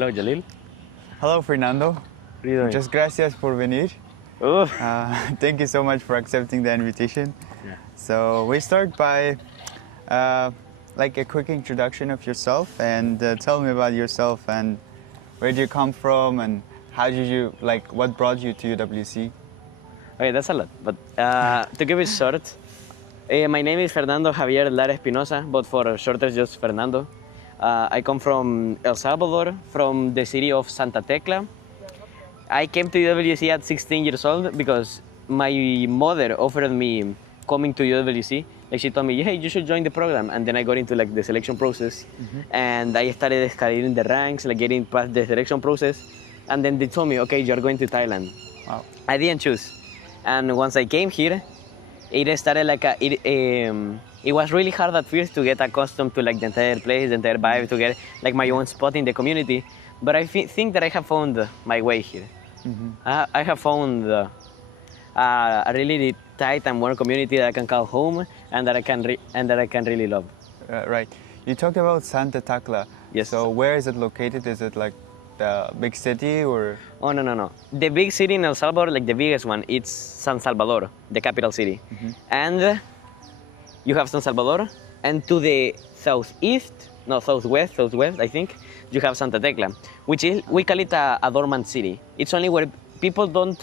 Hello, Jalil. Hello, Fernando. How are you doing? Muchas gracias por venir. Oh. Thank you so much for accepting the invitation. Yeah. So we start by like a quick introduction of yourself and tell me about yourself and where do you come from and how did you, like, what brought you to UWC? Okay, that's a lot. But to give it short, my name is Fernando Javier Lara Espinosa, but for shorter, just Fernando. I come from El Salvador, from the city of Santa Tecla. I came to UWC at 16 years old because my mother offered me coming to UWC. Like, she told me, hey, you should join the program. And then I got into like the selection process, and I started escalating the ranks, like getting past the selection process. And then they told me, okay, you're going to Thailand. Wow. I didn't choose. And once I came here, it started like it was really hard at first to get accustomed to like the entire place, the entire vibe, to get like my own spot in the community. But I think that I have found my way here. I have found a really tight and warm community that I can call home and that I can really love. Right. You talked about Santa Tecla. Yes. So where is it located? Is it like the big city or? Oh, no. The big city in El Salvador, like the biggest one, it's San Salvador, the capital city. And you have San Salvador, and to the southwest, I think, you have Santa Tecla, which is, we call it a dormant city. It's only where people don't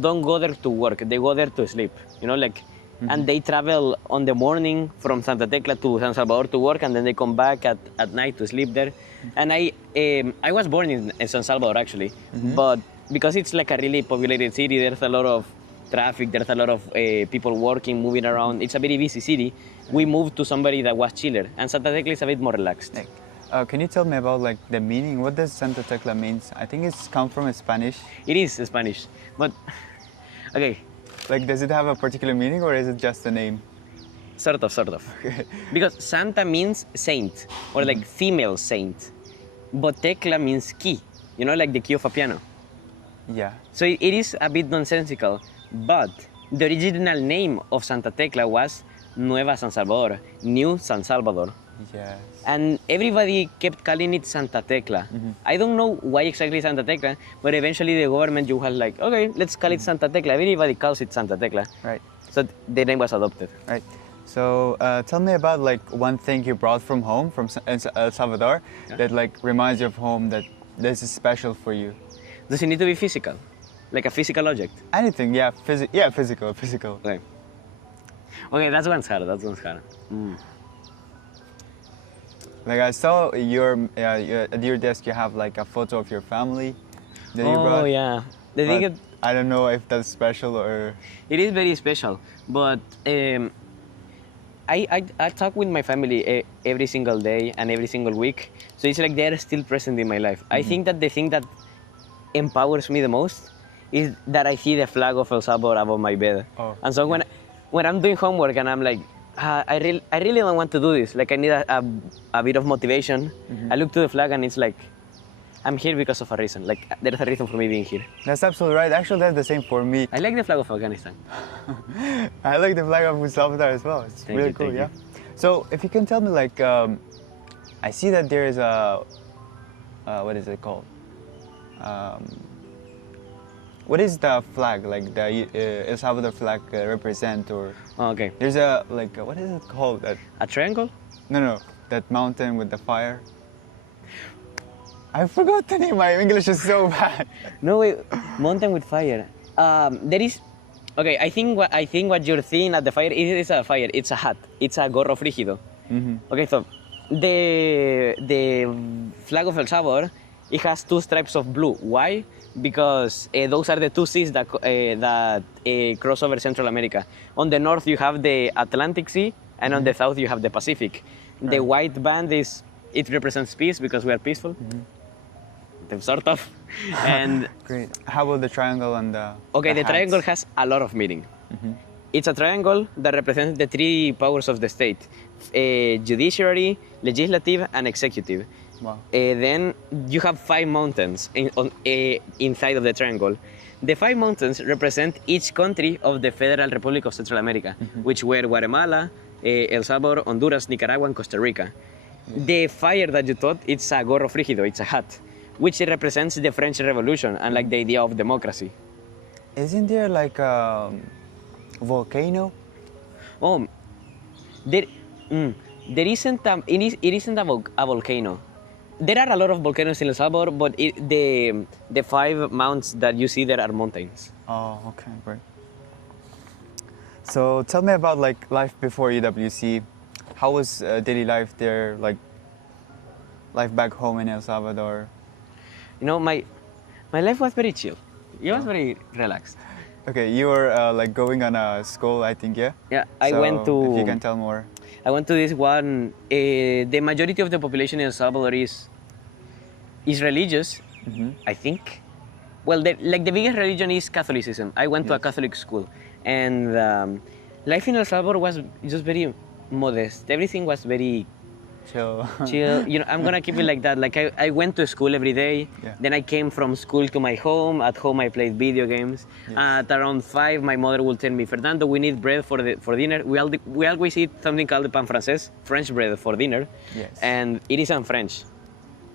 go there to work, they go there to sleep, you know, like, and they travel on the morning from Santa Tecla to San Salvador to work, and then they come back at night to sleep there. And I was born in San Salvador, actually, but because it's like a really populated city, there's a lot of traffic, there's a lot of people working, moving around. It's a very busy city. We moved to somebody that was chiller, and Santa Tecla is a bit more relaxed. Can you tell me about like the meaning? What does Santa Tecla means? I think it's come from Spanish. It is Spanish, but okay. Like, does it have a particular meaning or is it just a name? Sort of. Okay. Because Santa means saint, or like female saint, but Tecla means key, you know, like the key of a piano. Yeah. So it is a bit nonsensical, but the original name of Santa Tecla was Nueva San Salvador, New San Salvador. Yes. And everybody kept calling it Santa Tecla. I don't know why exactly Santa Tecla, but eventually the government, you had like, okay, let's call it Santa Tecla. Everybody calls it Santa Tecla. Right. So the name was adopted. Right. So tell me about like one thing you brought from home, from El Salvador, that like reminds you of home, that this is special for you. Does it need to be physical? Like a physical object? Anything, yeah, physical. Okay. Okay, that's one's hard. Like I saw at your desk you have like a photo of your family that you brought. Oh yeah. The thing is, I don't know if that's special or. it is very special, but I talk with my family every single day and every single week, so it's like they're still present in my life. I think that the thing that empowers me the most is that I see the flag of El Salvador above my bed. Oh, And so when I'm doing homework and I'm like, I really don't want to do this, like I need a bit of motivation, I look to the flag and it's like, I'm here because of a reason, like there's a reason for me being here. That's absolutely right. Actually, that's the same for me. I like the flag of Afghanistan. I like the flag of El Salvador as well. It's Thank really you, cool, thank yeah. you. So if you can tell me, like, I see that there is a, what is it called? What is the flag, like the El Salvador flag represent, or? Oh, okay. There's a, like, what is it called? A triangle? No, that mountain with the fire. I forgot the name. My English is so bad. No, wait, mountain with fire. There is, okay, I think what you're seeing at the fire is a fire. It's a hat. It's a gorro frígido. Okay, so the flag of El Salvador, it has two stripes of blue. Why? Because those are the two seas that cross over Central America. On the north you have the Atlantic Sea, and on the south you have the Pacific. Right. The white band it represents peace because we are peaceful. Sort of. And great. How about the triangle and the? Okay, the hats? triangle has a lot of meaning. It's a triangle that represents the three powers of the state: judiciary, legislative, and executive. Wow. Then you have 5 mountains inside of the triangle. The 5 mountains represent each country of the Federal Republic of Central America, which were Guatemala, El Salvador, Honduras, Nicaragua, and Costa Rica. The fire that you thought, it's a gorro frígido, it's a hat. which represents the French Revolution and like the idea of democracy. Isn't there like a volcano? Oh, there, there isn't it isn't a volcano. There are a lot of volcanoes in El Salvador, but the 5 mounts that you see there are mountains. Oh, okay, great. So tell me about like life before UWC. How was daily life there? Like life back home in El Salvador? You know, my life was very chill. It was very relaxed. Okay, you were like going on a school, I think, yeah? Yeah, I So, went to. If you can tell more. I went to this one. The majority of the population in El Salvador is religious, I think. Well, like the biggest religion is Catholicism. I went to a Catholic school, and life in El Salvador was just very modest. Everything was very Chill. chill. You know, I'm gonna keep it like that. Like I went to school every day. Yeah. Then I came from school to my home. At home, I played video games. Yes. At around 5, my mother will tell me, Fernando, we need bread for dinner. We always eat something called the pan francés, French bread for dinner. Yes. And it isn't French.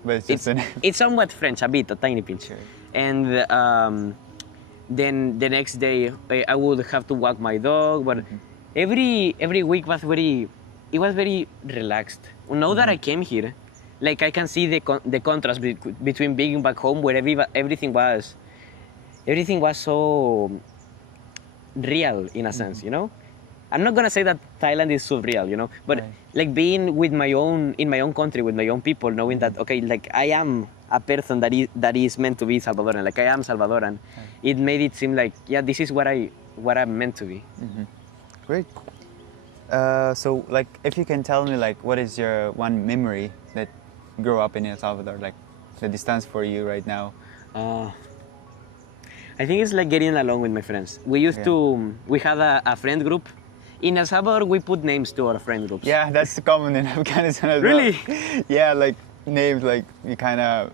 But it's just an It's somewhat French, a bit, a tiny pinch. Sure. And then the next day, I would have to walk my dog. But every week was very relaxed. Now that I came here, like I can see the contrast between being back home, where everything was so real in a sense, you know. I'm not gonna say that Thailand is surreal, you know, but Right. like being in my own country with my own people, knowing that okay, like I am a person that is meant to be Salvadoran, like I am Salvadoran, it made it seem like this is what I'm meant to be. Great. So, like, if you can tell me, like, what is your one memory that grew up in El Salvador, like, the distance for you right now? I think it's like getting along with my friends. We had a friend group. In El Salvador, we put names to our friend groups. Yeah, that's common in Afghanistan as Really? well. Yeah, like names, like you kind of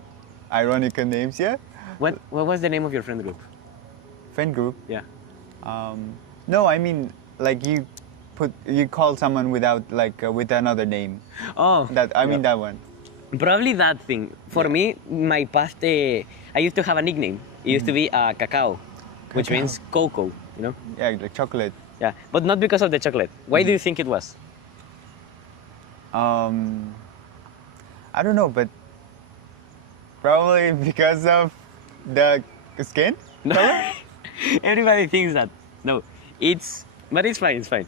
ironical names. Yeah. What was the name of your friend group? Friend group. Yeah. No, I mean, like you call someone without like with another name. Oh. I mean that one. Probably that thing. For me, my past, I used to have a nickname. It used to be Cacao, which Cacao. means cocoa, you know? Yeah, like chocolate. Yeah, but not because of the chocolate. Why do you think it was? I don't know, but probably because of the skin. No. Everybody thinks that. No, but it's fine, it's fine.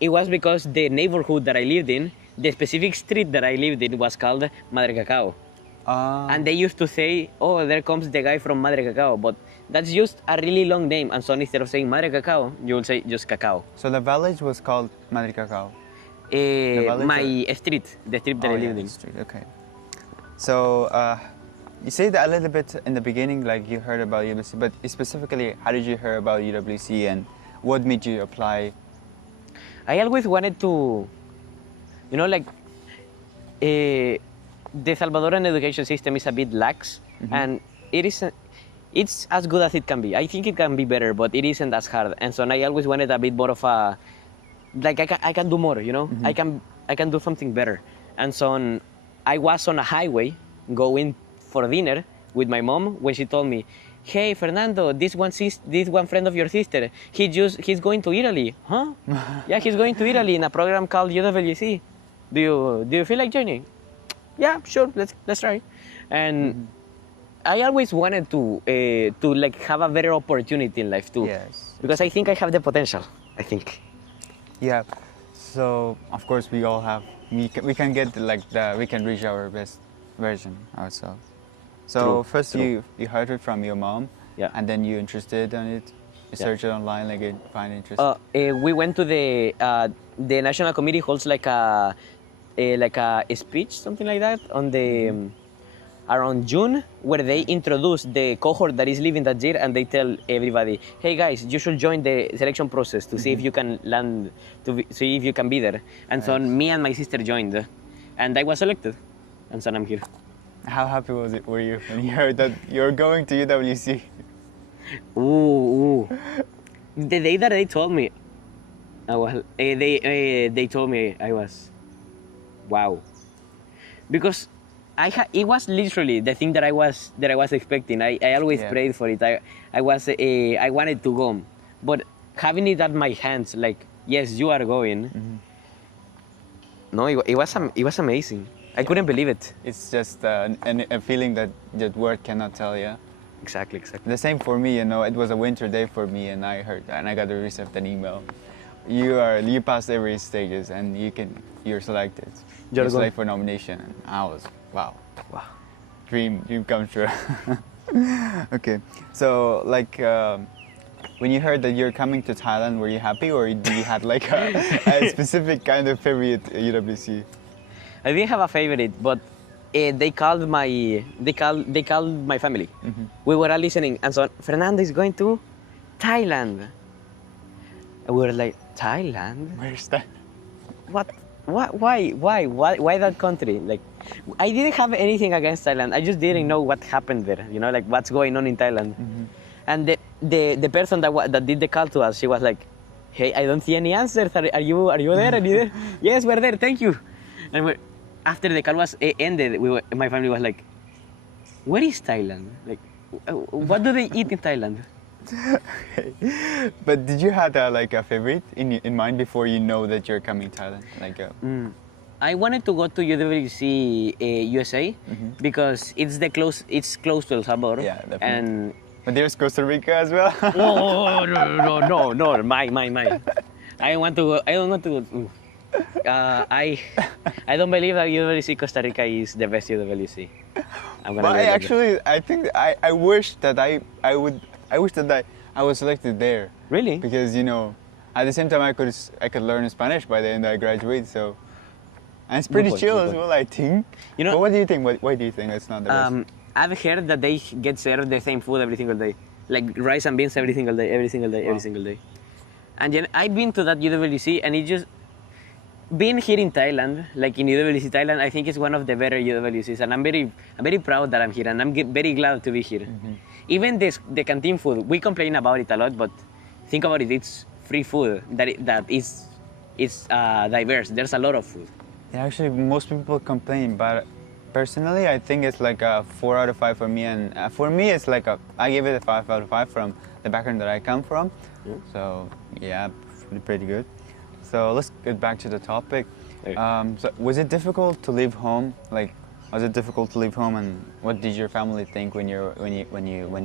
It was because the neighborhood that I lived in, the specific street that I lived in was called Madre Cacao. And they used to say, oh, there comes the guy from Madre Cacao, but that's just a really long name. And so instead of saying Madre Cacao, you will say just Cacao. So the village was called Madre Cacao. village My street, the street that I lived in. Street. Okay. So you said a little bit in the beginning, like you heard about UWC, but specifically, how did you hear about UWC and what made you apply? I always wanted to, you know, like, the Salvadoran education system is a bit lax, and it's as good as it can be. I think it can be better, but it isn't as hard. And so I always wanted a bit more of a, like I can do more, you know? I can do something better. And so I was on a highway going for dinner with my mom when she told me, hey Fernando, this one friend of your sister, he's going to Italy. Huh? Yeah, he's going to Italy in a program called UWC. Do you feel like joining? Yeah, sure, let's try. And I always wanted to like have a better opportunity in life too. Yes. Because I think I have the potential, I think. Yeah. So of course we all have, we can get like we can reach our best version ourselves. So True, first true. you heard it from your mom, Yeah. and then you interested in it. You search it online, like it find interesting. We went to the national committee holds like a speech, something like that, on the around June, where they introduce the cohort that is leaving that year, and they tell everybody, hey guys, you should join the selection process to see if you can land, see if you can be there. And so me and my sister joined, and I was selected, and so I'm here. How happy were you when you heard that you're going to UWC? Ooh. The day that they told me, they told me, I was, wow. Because it was literally the thing that I was expecting. I always Yeah. prayed for it. I wanted to go, but having it at my hands, like yes, you are going. No, it was amazing. I couldn't believe it. It's just a feeling that word cannot tell. Yeah. Exactly. The same for me, you know. It was a winter day for me, and I got to receive an email. You passed every stages, and you're selected. You're going. selected for nomination, and I was wow, dream come true. Okay, so like when you heard that you're coming to Thailand, were you happy, or do you had like a specific kind of favorite UWC? I didn't have a favorite, but they called my family. We were all listening, and so Fernando is going to Thailand. And we were like, Thailand? Where's that? What? Why that country? Like, I didn't have anything against Thailand. I just didn't know what happened there. You know, like what's going on in Thailand. And the person that did the call to us, she was like, "Hey, I don't see any answers. Are you there? Are you there? Yes, we're there. Thank you." And after the call was ended, my family was like, "Where is Thailand? Like, what do they eat in Thailand?" Okay. But did you have like a favorite in mind before you know that you're coming to Thailand? Like I wanted to go to UWC USA because it's close to El Salvador. Yeah, definitely. And but there's Costa Rica as well. oh no, my. I don't want to go. I don't believe that UWC Costa Rica is the best UWC. I'm gonna. But I think I wish that I was selected there. Really? Because you know, at the same time I could learn Spanish by the end I graduate. So, and it's pretty chill as well, I think. You know. But what do you think? Why do you think it's not the best? I've heard that they get served the same food every single day, like rice and beans every single day. And then I've been to that UWC, and it just being here in Thailand, like in UWC Thailand, I think it's one of the better UWCs, and I'm very proud that I'm here, and I'm very glad to be here. Even the canteen food, we complain about it a lot, but think about it, it's free food that is diverse. There's a lot of food. Yeah, actually, most people complain, but personally, I think it's like a 4 out of 5 for me, and for me, it's like I give it a 5 out of 5 from the background that I come from. Yeah. So yeah, pretty good. So let's get back to the topic. So was it difficult to leave home? Like, was it difficult to leave home, and what did your family think when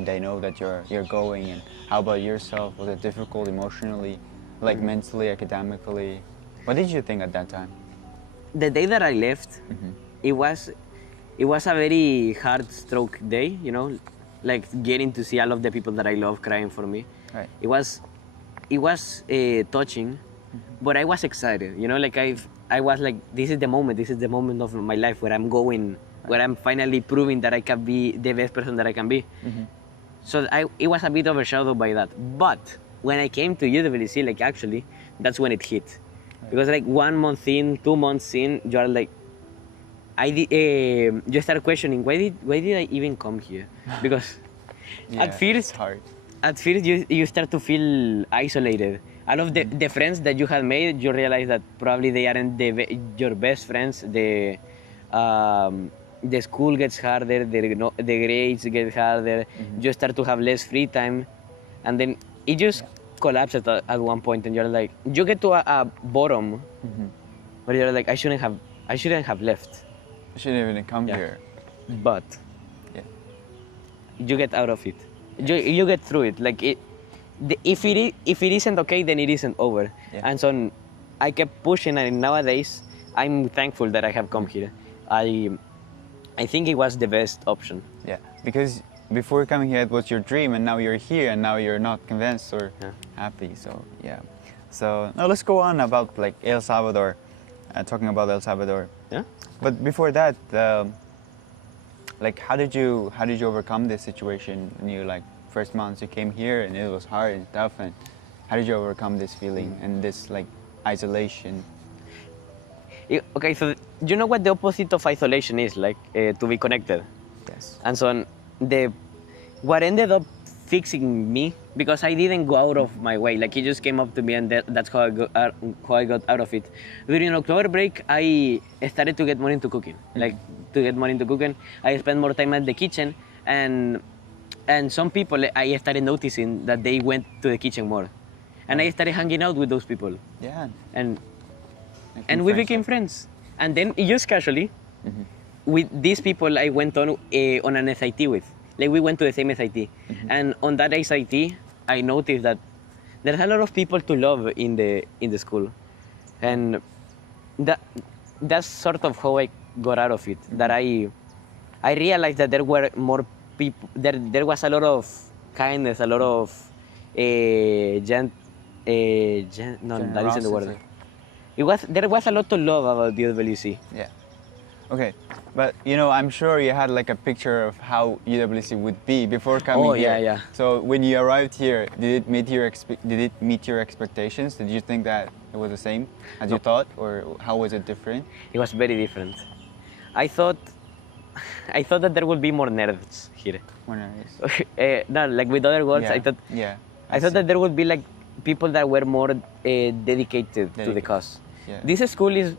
they know that you're going? And how about yourself? Was it difficult emotionally, like mentally, academically? What did you think at that time? The day that I left, it was a very hard stroke day. You know, like getting to see all of the people that I love crying for me. Right. It was touching. But I was excited, you know, like I was like, this is the moment of my life where I'm going, where I'm finally proving that I can be the best person that I can be. So it was a bit overshadowed by that. But when I came to UWC, like actually, that's when it hit. Because like 1 month in, 2 months in, you're like, you start questioning, why did I even come here? Because Yeah, at first, it's hard. you start to feel isolated. All of the friends that you had made, you realize that probably they aren't your best friends. The school gets harder, the grades get harder. You start to have less free time, and then it just collapses at one point, and you're like, you get to a bottom where you're like, I shouldn't have left. I shouldn't even come here. But you get out of it. You get through it. Like if it isn't okay, then it isn't over. Yeah. And so I kept pushing, and nowadays I'm thankful that I have come here. I think it was the best option. Yeah, because before coming here, it was your dream, and now you're here, and now you're not convinced or happy. So yeah. So now let's go on about like El Salvador, talking about El Salvador. Yeah. But before that, like how did you overcome this situation? When you like first months you came here and it was hard and tough, and how did you overcome this feeling and this like isolation? Okay, so you know what the opposite of isolation is, like to be connected. Yes. And so what ended up fixing me because I didn't go out of my way. Like he just came up to me, and that's how I got out of it. During October break, I started to get more into cooking. Like to get more into cooking, I spent more time at the kitchen, and some people I started noticing that they went to the kitchen more, and I started hanging out with those people. Yeah. And we became friends. And then just casually, with these people I went on an SIT with. Like we went to the same SIT, and on that SIT, I noticed that there's a lot of people to love in the school, and that's sort of how I got out of it. That I realized that there were more people. There was a lot of kindness, a lot of no, that isn't the word. There was a lot to love about the UWC. Yeah. Okay, but you know, I'm sure you had like a picture of how UWC would be before coming here. Oh yeah. So when you arrived here, did it meet your expectations? Did you think that it was the same as you thought, or how was it different? It was very different. I thought that there would be more nerds here. More nerds. No, like with other words, Yeah. I thought. Yeah. I thought that there would be like people that were more dedicated to the cause. Yeah. This school is,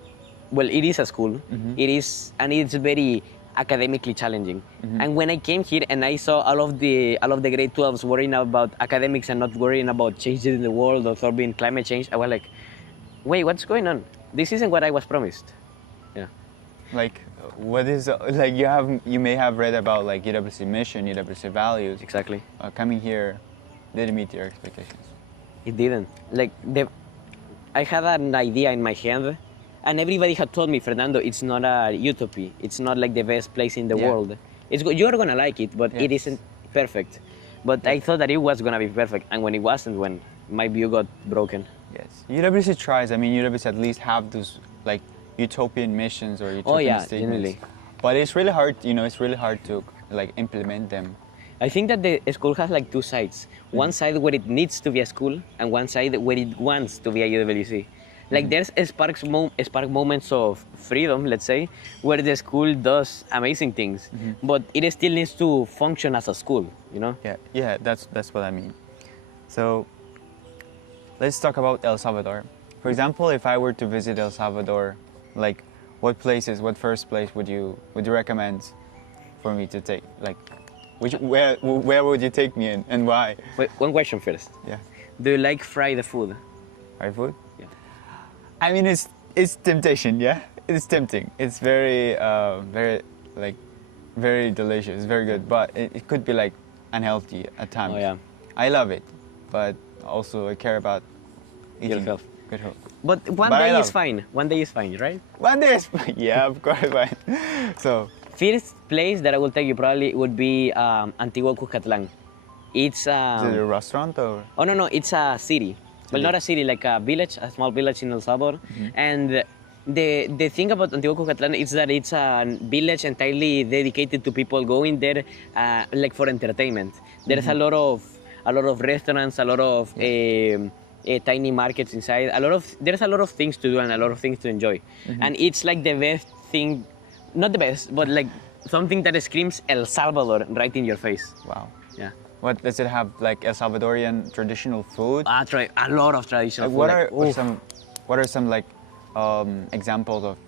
well, it is a school. It is, and it's very academically challenging. And when I came here and I saw all of the grade 12s worrying about academics and not worrying about changes in the world or solving climate change, I was like, wait, what's going on? This isn't what I was promised. Yeah. Like, what is like you may have read about like UWC mission, UWC values. Exactly. Coming here, did it meet your expectations? It didn't. Like I had an idea in my head, and everybody had told me, Fernando, it's not a utopia. It's not like the best place in the world. You're gonna like it, but it isn't perfect. But I thought that it was gonna be perfect, and when it wasn't, when my view got broken. Yes, UWC tries. I mean, UWC at least have those like utopian missions or utopian statements. Generally. But it's really hard. You know, it's really hard to like implement them. I think that the school has like two sides. One side where it needs to be a school, and one side where it wants to be a UWC. Like there's spark moments of freedom, let's say, where the school does amazing things, but it still needs to function as a school, you know? Yeah, that's what I mean. So let's talk about El Salvador. For example, if I were to visit El Salvador, like what first place would you recommend for me to take? Like, where would you take me in and why? Wait, one question first. Yeah. Do you like fried food? Fried food? Yeah. I mean, it's temptation, yeah. It's tempting. It's very very delicious, very good. But it could be like unhealthy at times. Oh yeah. I love it, but also I care about eating Your health. good health. But one day is fine. One day is fine, right? One day is fine. Yeah, of course, fine. So. First place that I will take you probably would be Antigua Cuscatlán. It's Is it a restaurant or? Oh no, it's a city. Well, not a city, like a village, a small village in El Salvador. And the thing about Antigua Cuscatlán is that it's a village entirely dedicated to people going there, like for entertainment. There's a lot of restaurants, a lot of tiny markets inside. There's a lot of things to do and a lot of things to enjoy. And it's like the best thing. Not the best, but like something that screams El Salvador right in your face. Wow. Yeah. What does it have? Like El-Salvadorian traditional food? Try a lot of traditional food. What are some like examples of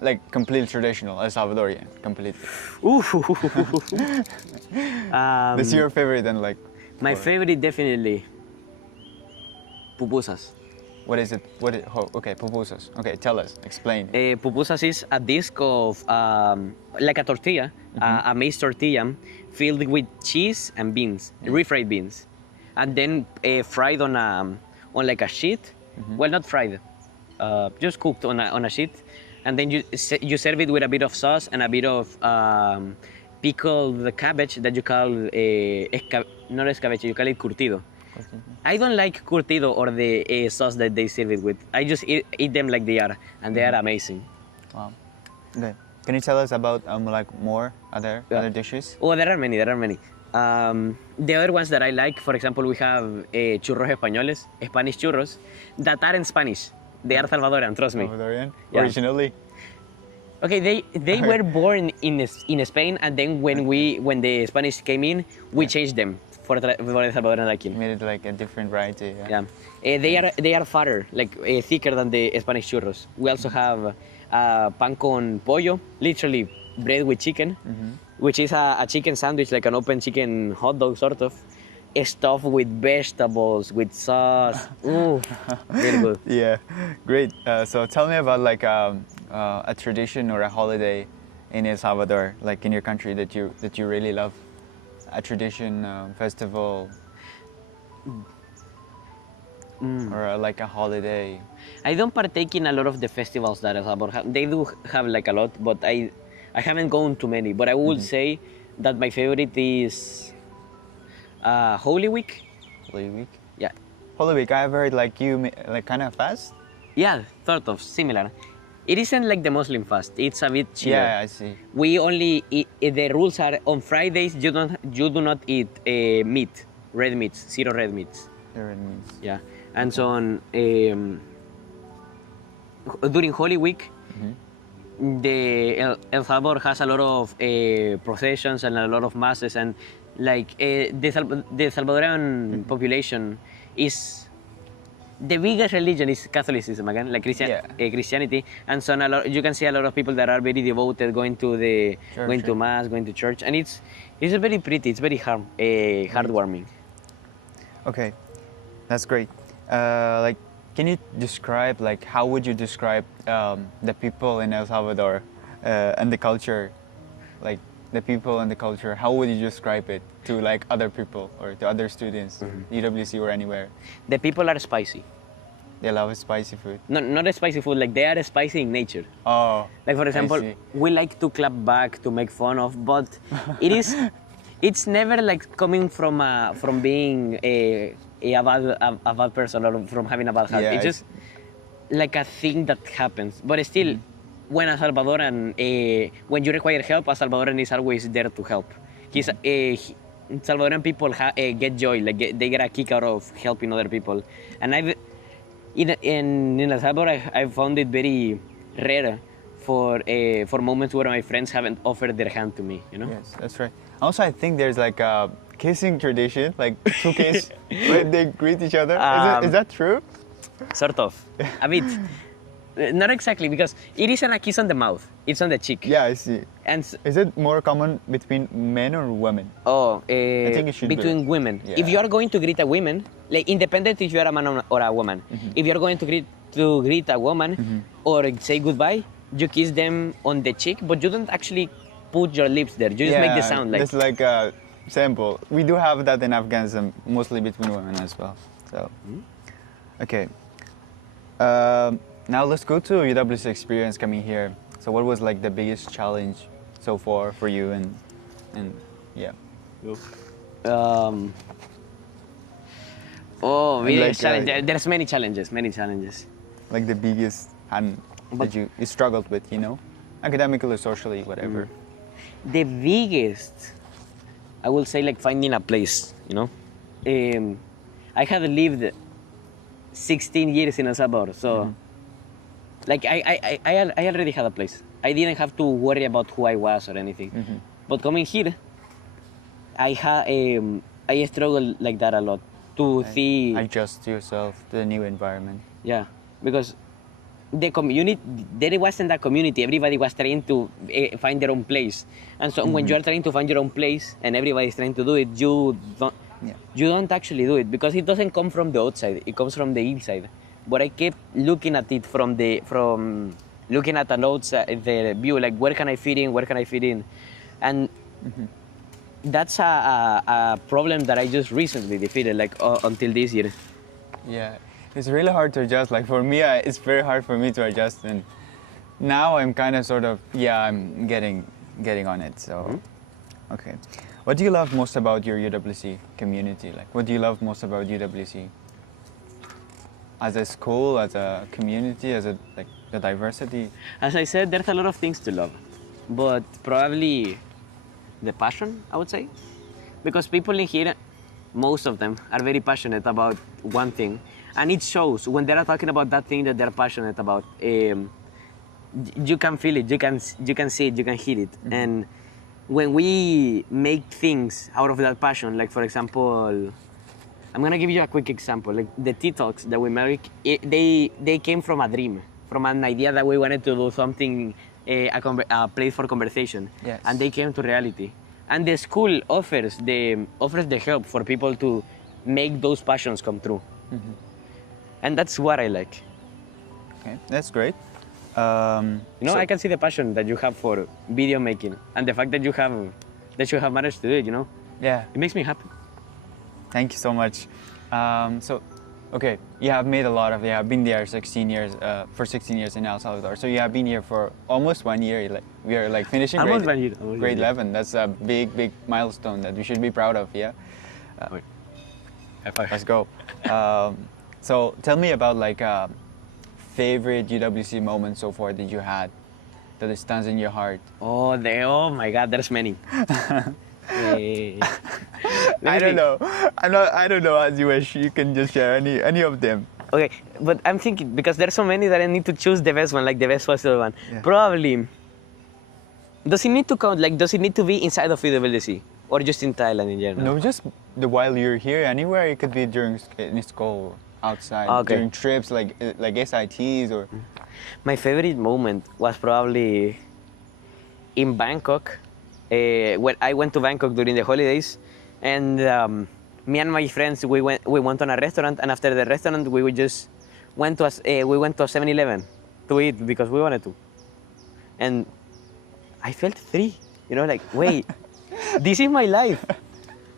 like completely traditional El-Salvadorian? Completely. That's your favorite and like. My favorite definitely. Pupusas. What is it? Okay, pupusas. Okay, tell us. Explain. Pupusas is a disc of like a tortilla, a maize tortilla, filled with cheese and beans, refried beans, and then fried on like a sheet. Well, not fried, just cooked on a sheet, and then you serve it with a bit of sauce and a bit of pickled cabbage that you call not escabeche, you call it curtido. I don't like curtido or the sauce that they serve it with. I just eat them like they are, and they are amazing. Wow. Okay. Can you tell us about like more other dishes? Oh, there are many. The other ones that I like, for example, we have churros españoles, Spanish churros, that are in Spanish. They are Salvadorian, trust me. Salvadorian? Yeah. Originally? Okay, they were born in Spain, and then when the Spanish came in, we changed them for El Salvadorian liking. Made it like a different variety. Yeah, they are fatter, like thicker than the Spanish churros. We also have pan con pollo, literally bread with chicken, which is a chicken sandwich, like an open chicken hot dog sort of, stuffed with vegetables, with sauce. Ooh, really good. Yeah, great. So tell me about like a tradition or a holiday in El Salvador, like in your country that you really love. A tradition, festival, or like a holiday. I don't partake in a lot of the festivals that El Salvador have. They do have like a lot, but I haven't gone to many. But I would say that my favorite is Holy Week. Holy Week. Yeah. Holy Week. I've heard like you like kind of fast. Yeah, sort of similar. It isn't like the Muslim fast. It's a bit chiller. Yeah, I see. We only eat, the rules are on Fridays you do not eat meat, red meats, zero red meats. There it means. Yeah, and so on. During Holy Week, El Salvador has a lot of processions and a lot of masses, and like the Salvadorian population is. The biggest religion is Catholicism again, like Christianity, and so you can see a lot of people that are very devoted, going to mass, going to church, and it's very pretty. It's very heartwarming. Okay, that's great. Like, can you describe like how would you describe the people in El Salvador and the culture, like the people and the culture? How would you describe it to like other people or to other students, UWC or anywhere? The people are spicy. They love spicy food. No, not a spicy food. Like they are spicy in nature. Oh. Like for example, we like to clap back to make fun of, but it's never like coming from being a bad person or from having a bad heart. Yeah, it's just like a thing that happens. But still, when a Salvadoran, when you require help, a Salvadoran is always there to help. Salvadoran people get joy, like they get a kick out of helping other people. And in El Salvador, I found it very rare for moments where my friends haven't offered their hand to me, you know? Yes, that's right. Also, I think there's like a kissing tradition, like to kiss when they greet each other. Is that true? Sort of, a bit. Not exactly, because it isn't a kiss on the mouth, it's on the cheek. Yeah, I see. And is it more common between men or women? Oh, I think it should between be. Women. Yeah. If you are going to greet a woman, like independent if you are a man or a woman, if you are going to greet a woman or say goodbye, you kiss them on the cheek, but you don't actually put your lips there. You just make the sound. Like it's like a sample. We do have that in Afghanistan, mostly between women as well. So, okay. Now let's go to UWC experience coming here. So what was like the biggest challenge so far for you and yeah? Biggest challenge. There's many challenges. Like the biggest that you struggled with, you know? Academically, socially, whatever. The biggest, I will say, like finding a place, you know? I had lived 16 years in El Salvador, so like I already had a place. I didn't have to worry about who I was or anything. But coming here, I struggled like that a lot to see. Adjust yourself to the new environment. Yeah, because the community, there wasn't a community. Everybody was trying to find their own place, and so when you are trying to find your own place and everybody is trying to do it, you don't actually do it because it doesn't come from the outside. It comes from the inside. But I kept looking at it from looking at an outside the view, like where can I fit in, and that's a problem that I just recently defeated, like until this year. Yeah, it's really hard to adjust. Like for me, it's very hard for me to adjust, and now I'm kind of sort of I'm getting on it. So, okay, what do you love most about your UWC community? Like, what do you love most about UWC? As a school, as a community, as like the diversity? As I said, there's a lot of things to love, but probably the passion, I would say. Because people in here, most of them are very passionate about one thing. And it shows when they're talking about that thing that they're passionate about. You can feel it, you can see it, you can hear it. And when we make things out of that passion, like for example, I'm gonna give you a quick example. Like the TikToks that we make, they came from a dream, from an idea that we wanted to do something, a place for conversation, Yes. and they came to reality. And the school offers the help for people to make those passions come true, and that's what I like. Okay, that's great. I can see the passion that you have for video making, and the fact that you have managed to do it. Yeah. It makes me happy. Thank you so much. Okay, you have made you have been there 16 years, for 16 years in El Salvador. So you have been here for almost 1 year. Like we are like finishing Almost grade, 1 year, almost grade 1 year. 11. That's a big milestone that we should be proud of. Yeah. Wait. High five. Let's go. So tell me about like favorite UWC moment so far that you had that stands in your heart. Oh my God, there's many. I don't know. I don't know as you wish. You can just share any of them. Okay, but I'm thinking because there's so many that I need to choose the best one, like the best possible one. Yeah. Probably. Does it need to count? Like, does it need to be inside of UWC or just in Thailand in general? No, just while you're here, anywhere. It could be during in school, outside, Okay. during trips like SITs or. My favorite moment was probably in Bangkok. When I went to Bangkok during the holidays, and me and my friends we went on a restaurant, and after the restaurant we just went to a 7-Eleven to eat because we wanted to, and I felt free. Like wait, this is my life.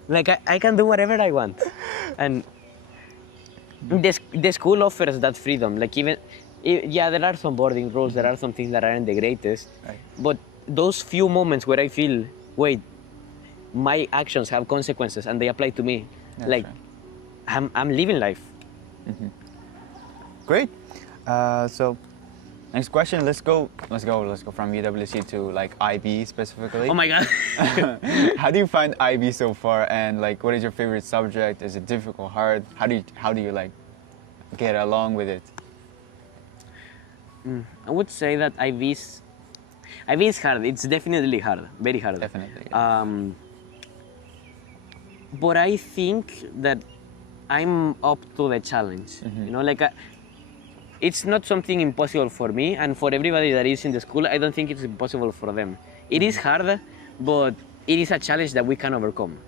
Like I can do whatever I want, and the school offers that freedom. Like there are some boarding rules, there are some things that aren't the greatest, Right. but those few moments where I feel, wait, my actions have consequences and they apply to me. That's like, right. I'm living life. Great. So, next question. Let's go from UWC to like IB specifically. Oh my God. How do you find IB so far? And like, what is your favorite subject? Is it difficult, hard? How do you like get along with it? I would say that IB is hard. It's definitely hard, very hard. Definitely. Yeah. But I think that I'm up to the challenge. It's not something impossible for me, and for everybody that is in the school, I don't think it's impossible for them. It is hard, but it is a challenge that we can overcome.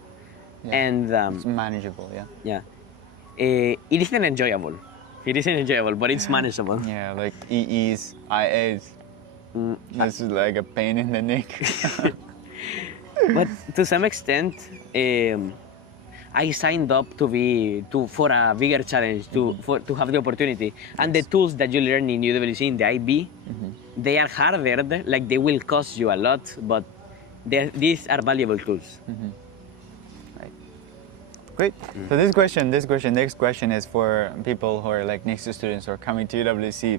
Yeah. And It's manageable. Yeah. yeah, it isn't enjoyable. It isn't enjoyable, but it's manageable. Yeah, like EEs, IAs. This is like a pain in the neck. But to some extent, I signed up for a bigger challenge, to have the opportunity. And the tools that you learn in UWC, in the IB, they are harder, like they will cost you a lot, but these are valuable tools. Right. Great. So next question is for people who are like next to students or coming to UWC.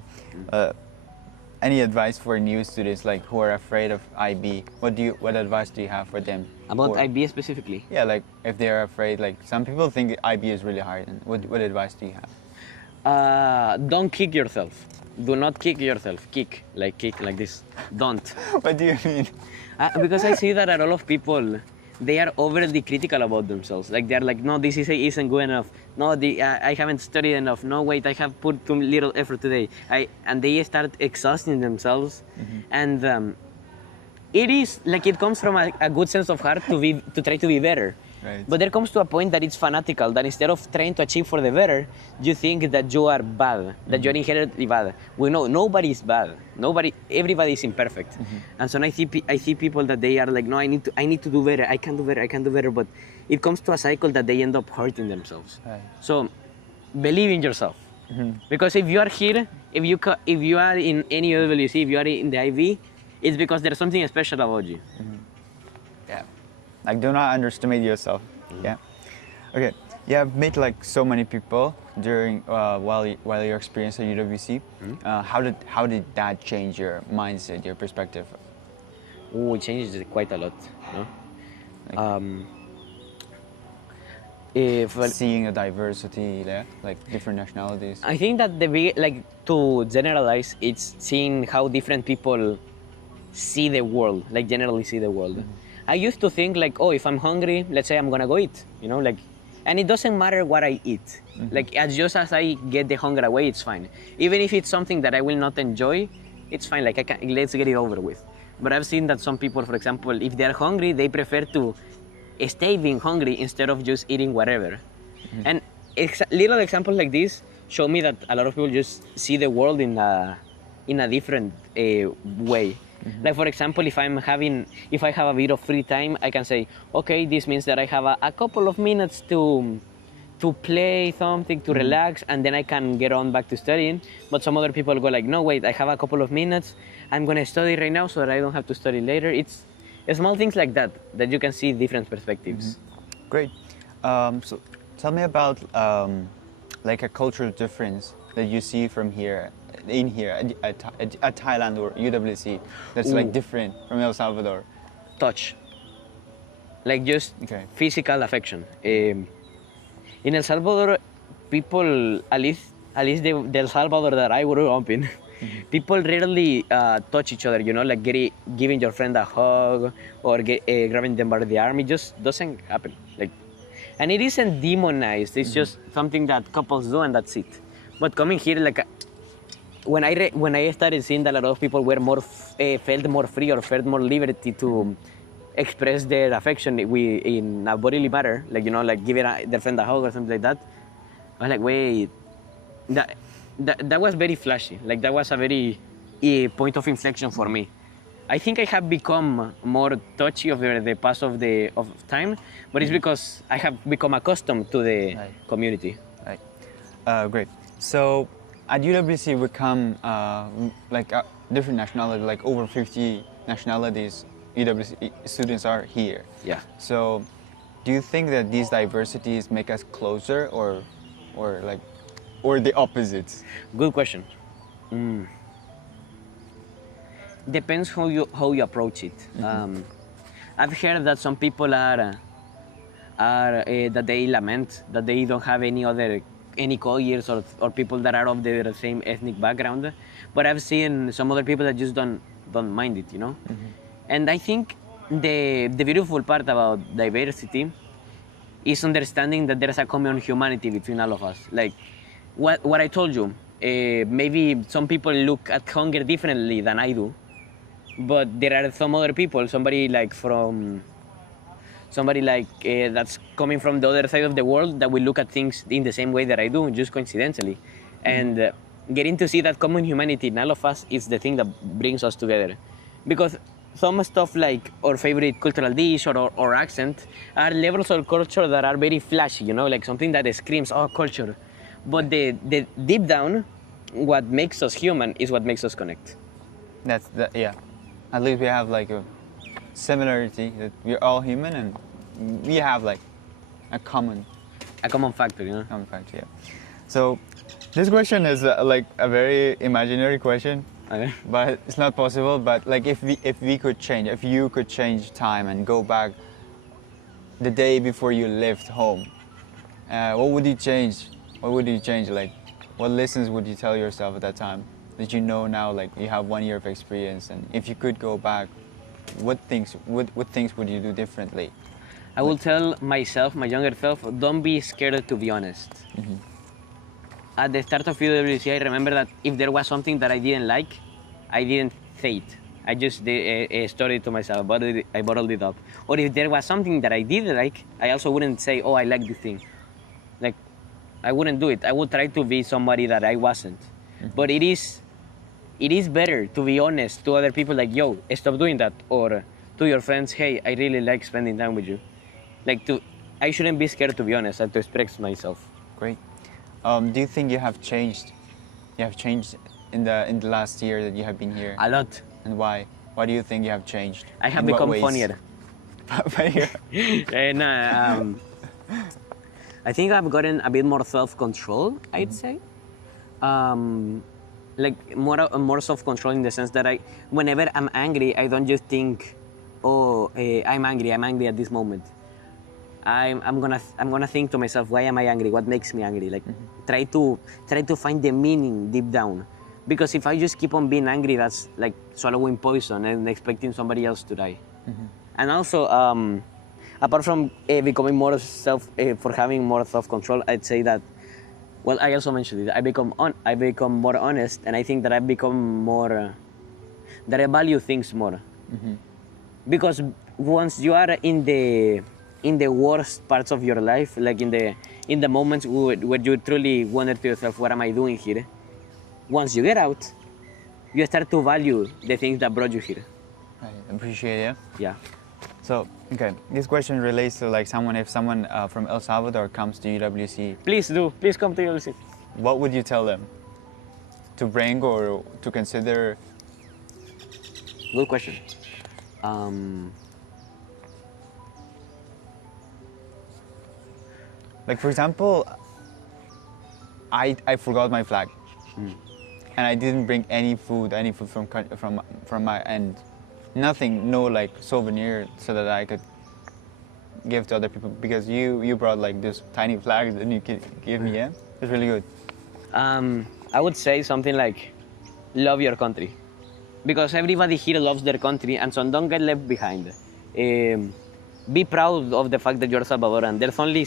Any advice for new students like who are afraid of IB? What advice do you have for them? About IB specifically? Yeah, like if they're afraid, like some people think IB is really hard. And what advice do you have? Don't kick yourself. Do not kick yourself. Kick like this. Don't. What do you mean? Because I see that a lot of people, they are overly critical about themselves. Like they're like, no, this isn't good enough. No, I haven't studied enough. No, wait, I have put too little effort today. And they start exhausting themselves. And it is like it comes from a good sense of heart to try to be better. Right. But there comes to a point that it's fanatical, that instead of trying to achieve for the better, you think that you are bad, that you're inherently bad. We know nobody is bad. Everybody is imperfect. And so I see people that they are like, no, I need to do better. I can do better. But it comes to a cycle that they end up hurting themselves. Right. So believe in yourself. Because if you are here, if you are in any UWC, if you are in the IB, it's because there's something special about you. Yeah. Like do not underestimate yourself. Yeah. Okay. You have met like so many people during while your experience at UWC. How did that change your mindset, your perspective? Oh, it changes it quite a lot. Seeing a diversity there, like different nationalities. I think that to generalize, it's seeing how different people see the world, like generally see the world. I used to think like, oh, if I'm hungry, let's say I'm gonna go eat, you know, like, and it doesn't matter what I eat. Like, as just as I get the hunger away, it's fine. Even if it's something that I will not enjoy, it's fine. Like, let's get it over with. But I've seen that some people, for example, if they're hungry, they prefer to stay being hungry instead of just eating whatever. And little examples like this show me that a lot of people just see the world in a different way. Like, for example, if I have a bit of free time, I can say, okay, this means that I have a couple of minutes to play something, to relax, and then I can get on back to studying. But some other people go like, no, wait, I have a couple of minutes. I'm gonna study right now so that I don't have to study later. It's small things like that you can see different perspectives. Great. So tell me about like a cultural difference that you see from here at Thailand or UWC that's like different from El Salvador. Touch. Like, just physical affection. In El Salvador, people, at least the El Salvador that I grew up in, people rarely touch each other, you know, like giving your friend a hug or grabbing them by the arm. It just doesn't happen. Like, and it isn't demonized. It's just something that couples do, and that's it. But coming here, like, when I started seeing that a lot of people were felt more free or felt more liberty to express their affection in a bodily matter, like, you know, like giving their friend a hug or something like that, I was like, wait, that was very flashy. Like, that was a very point of inflection for me. I think I have become more touchy over the pass of time, but it's because I have become accustomed to the community. Right. Great. So at UWC we come like different nationalities, like over 50 nationalities. UWC students are here. Yeah. So, do you think that these diversities make us closer, or the opposites? Good question. Depends how you approach it. I've heard that some people are that they lament that they don't have any colleagues or people that are of the same ethnic background. But I've seen some other people that just don't mind it, you know. And I think the beautiful part about diversity is understanding that there's a common humanity between all of us. Like, what I told you, maybe some people look at hunger differently than I do, but there are some other people, somebody like that's coming from the other side of the world, that will look at things in the same way that I do, just coincidentally. And getting to see that common humanity in all of us is the thing that brings us together. Because some stuff like our favorite cultural dish or accent are levels of culture that are very flashy, you know, like something that screams, oh, culture. But the deep down, what makes us human is what makes us connect. Yeah. At least we have like a similarity, that we're all human and we have like a common factor, you know. Common factor, yeah. So this question is like a very imaginary question. Okay. But it's not possible. But like, if you could change time and go back the day before you left home, what would you change? What would you change? Like, what lessons would you tell yourself at that time that you know now? Like, you have 1 year of experience, and if you could go back, what things would you do differently? I will tell myself, my younger self, don't be scared to be honest. At the start of UWC, I remember that if there was something that I didn't like, I didn't say it. I just started to myself, but I bottled it up. Or if there was something that I did like, I also wouldn't say, oh, I like this thing. Like, I wouldn't do it. I would try to be somebody that I wasn't. But it is better to be honest to other people, like, yo, stop doing that. Or to your friends, hey, I really like spending time with you. Like, I shouldn't be scared to be honest and to express myself. Great. Do you think you have changed? You have changed in the last year that you have been here? A lot. And why? Why do you think you have changed? I have become funnier. Funnier? And I think I've gotten a bit more self-control, I'd say. Like more self-control in the sense that whenever I'm angry, I don't just think, oh, I'm angry at this moment. I'm gonna think to myself, why am I angry? What makes me angry? Like, try to find the meaning deep down. Because if I just keep on being angry, that's like swallowing poison and expecting somebody else to die. And also, apart from becoming more for having more self-control, I'd say that, well, I also mentioned it. I become more honest, and I think that I become more that I value things more. Because once you are in the worst parts of your life, like in the moments where you truly wonder to yourself, what am I doing here? Once you get out, you start to value the things that brought you here. I appreciate it. Yeah. So, okay, this question relates to like if someone from El Salvador comes to UWC, Please come to UWC. what would you tell them to bring or to consider? Good question. Like for example, I forgot my flag, and I didn't bring any food from my end, nothing, no like souvenir, so that I could give to other people, because you brought like this tiny flag and you could give me. Yeah, it's really good. I would say something like, love your country, because everybody here loves their country, and so don't get left behind. Be proud of the fact that you're Salvadoran. There's only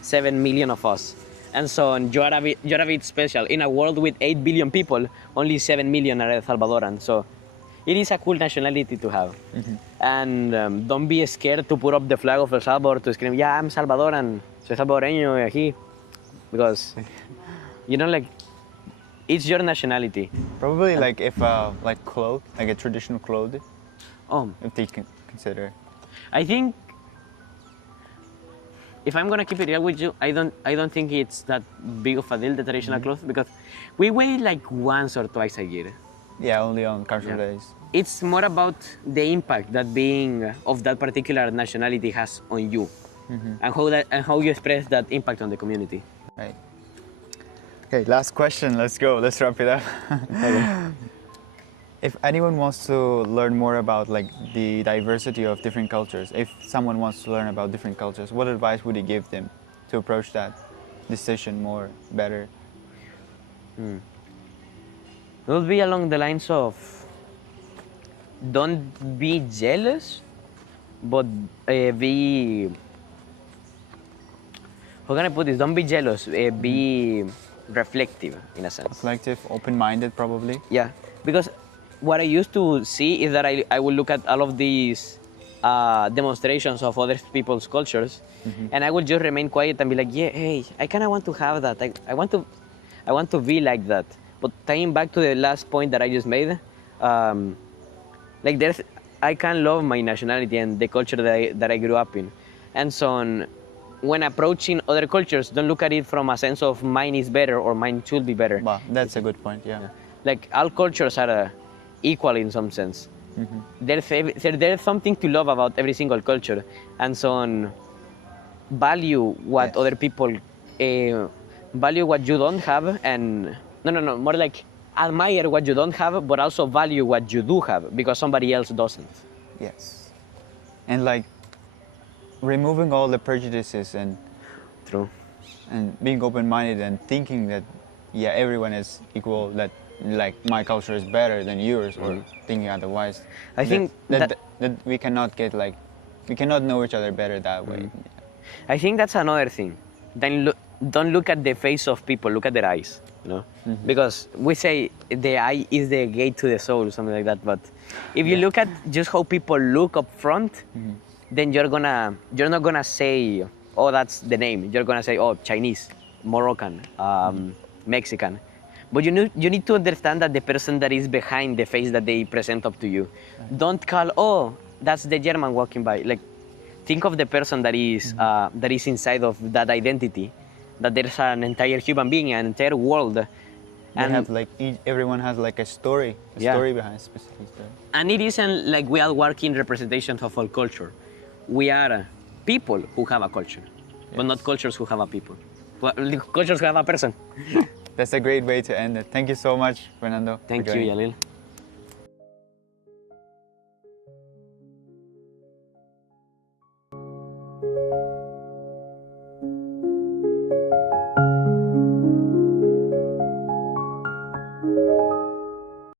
7 million of us, and so you're a bit special. In a world with 8 billion people, only 7 million are El Salvadoran. So it is a cool nationality to have. And don't be scared to put up the flag of El Salvador, to scream, yeah, I'm Salvadoran, soy salvadoreño aquí, because like, it's your nationality. Probably like if like clothes, like a traditional clothes, if they can consider. I think, if I'm gonna keep it real with you, I don't think it's that big of a deal, the traditional clothes, because we wear it like once or twice a year. Yeah, only on cultural days. It's more about the impact that being of that particular nationality has on you, and how you express that impact on the community. Right. Okay, last question. Let's go. Let's wrap it up. If anyone wants to learn more about like the diversity of different cultures, if someone wants to learn about different cultures, what advice would you give them to approach that decision more better? It will be along the lines of, don't be jealous, but be, how can I put this? Don't be jealous, be reflective in a sense. Reflective, open-minded, probably. Yeah, because what I used to see is that I would look at all of these demonstrations of other people's cultures, and I would just remain quiet and be like, yeah, hey, I kind of want to have that. I want to be like that. But tying back to the last point that I just made, like I can love my nationality and the culture that I grew up in, and so when approaching other cultures, don't look at it from a sense of mine is better or mine should be better. Wow, that's a good point. Yeah. Like all cultures are equal in some sense. There's something to love about every single culture, and so value what other people value what you don't have, and no, more like admire what you don't have, but also value what you do have, because somebody else doesn't. Yes. And like removing all the prejudices and True. and being open-minded and thinking that everyone is equal, that like my culture is better than yours, or thinking otherwise. I think that we cannot get like, we cannot know each other better that way. I think that's another thing. Then don't look at the face of people, look at their eyes, because we say the eye is the gate to the soul, something like that, but if you look at just how people look up front, then you're not gonna say, oh, that's the name. You're gonna say, oh, Chinese, Moroccan, Mexican. But you need to understand that the person that is behind the face that they present up to you. Don't call, oh, that's the German walking by. Like, think of the person that is inside of that identity, that there's an entire human being, an entire world. And have like everyone has like a story behind a specific story. And it isn't like we are working representations of all culture. We are people who have a culture, but not cultures who have a people. Well, cultures who have a person. That's a great way to end it. Thank you so much, Fernando. Thank you, Yalil.